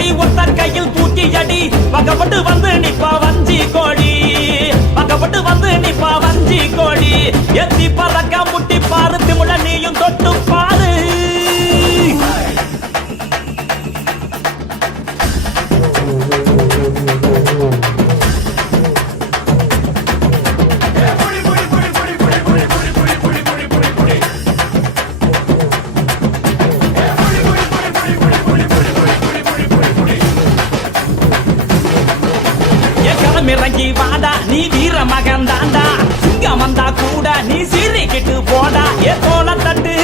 முட்டி ஒத்த கையில் தூக்கி அடி பக்கப்பட்டு வந்து நிப்பா வஞ்சி கோடி பக்கப்பட்டு வந்து நிப்பா வஞ்சி கோடி எத்தி பறக்க முட்டி பாரு திமுல நீயும் தொட்டு பாரு இறங்கி வாடா நீ வீர மகன் தாண்டா சிங்கம் வந்தா கூட நீ சீறிக்கிட்டு போடா ஏ தோல தட்டு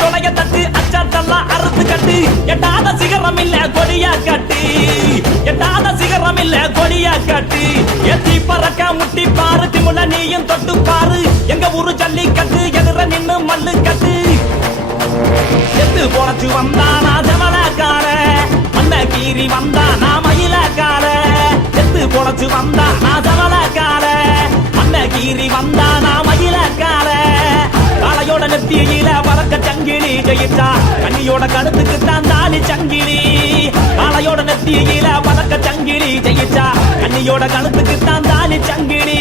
தொலைய தட்டு அச்சாத்தெல்லாம் அறுத்து கட்டு எட்டாத சிகரம் இல்ல கொடியா கட்டு எட்டாத சிகரம் இல்ல கொடியா கட்டு எத்தி பறக்க முட்டி பாரு திமுல நீயும் தொட்டு பாரு எங்க ஊரு ஜல்லிக்கட்டு எதிர நின்னு மல்லு கட்டு எத்து போனச்சு வந்தானா ஜமலக்கார அந்த கீரி வந்தா நான் மயிலக்கார செத்து பொழைச்சு வந்தா நான் ஜமலக்கார அந்த கீரி வந்தா நான் மயிலக்கார காளையோட நெத்தியில பறக்க சங்கிலி ஜெயிச்சா கண்ணியோட கழுத்துக்கு தான் தாலி சங்கிலி காளையோட நெத்தியில பறக்க சங்கிலி ஜெயிச்சா கண்ணியோட கழுத்துக்கு தான் தாலி சங்கிலி